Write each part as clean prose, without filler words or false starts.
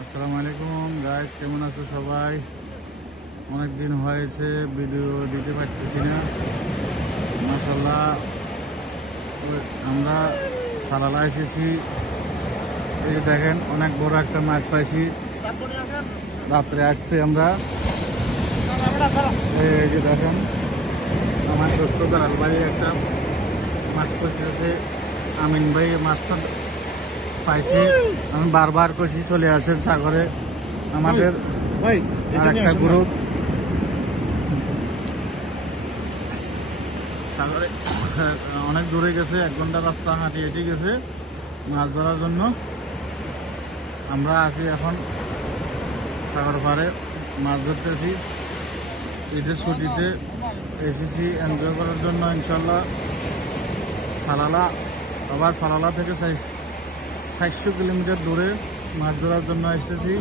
আসসালামু আলাইকুম গাইস, কেমন আছো সবাই? অনেক দিন হয়েছে ভিডিও দিতে পারতেছি না। মাশাআল্লাহ আমরা সালালা এসেছি। এই যে দেখেন অনেক বড় একটা মাছ পাইছি, রাত্রে আসছে আমরা। এই যে দেখেন আমার ছোট্ট দালাল ভাই একটা মাছ পড়তেছে। আমিন ভাই মাছটা পাইছি, আমি বারবার করছি চলে আসেন সাগরে। আমাদের আর একটা গ্রুপ সাগরে অনেক দূরে গেছে, 1 ঘন্টা রাস্তা হাঁটিয়ে হেঁটে গেছে মাছ ধরার জন্য। আমরা আছি এখন সাগর পাড়ে মাছ ধরতেছি। ঈদের ছুটিতে এসেছি এনজয় করার জন্য ইনশাল্লাহ। সালালা আবার সালালা থেকে 400 কিলোমিটার দূরে মাছ ধরার জন্য এসেছি।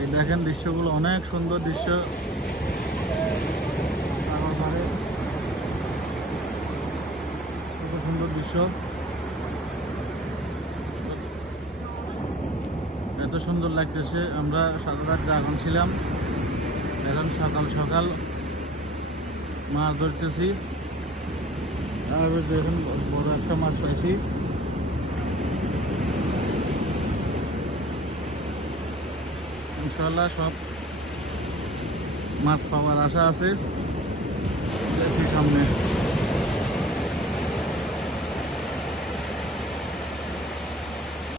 এই দেখেন দৃশ্যগুলো অনেক সুন্দর দৃশ্য। সাগর পাড়ে কত সুন্দর দৃশ্য, এত সুন্দর লাগতেছে। আমরা সারা রাত জাগন ছিলাম, এখন সকাল সকাল মাছ ধরতেছি। আর দেখেন বড় একটা মাছ পাইছি। ইনশাল্লাহ সব মাছ পাওয়ার আশা আছে সামনে।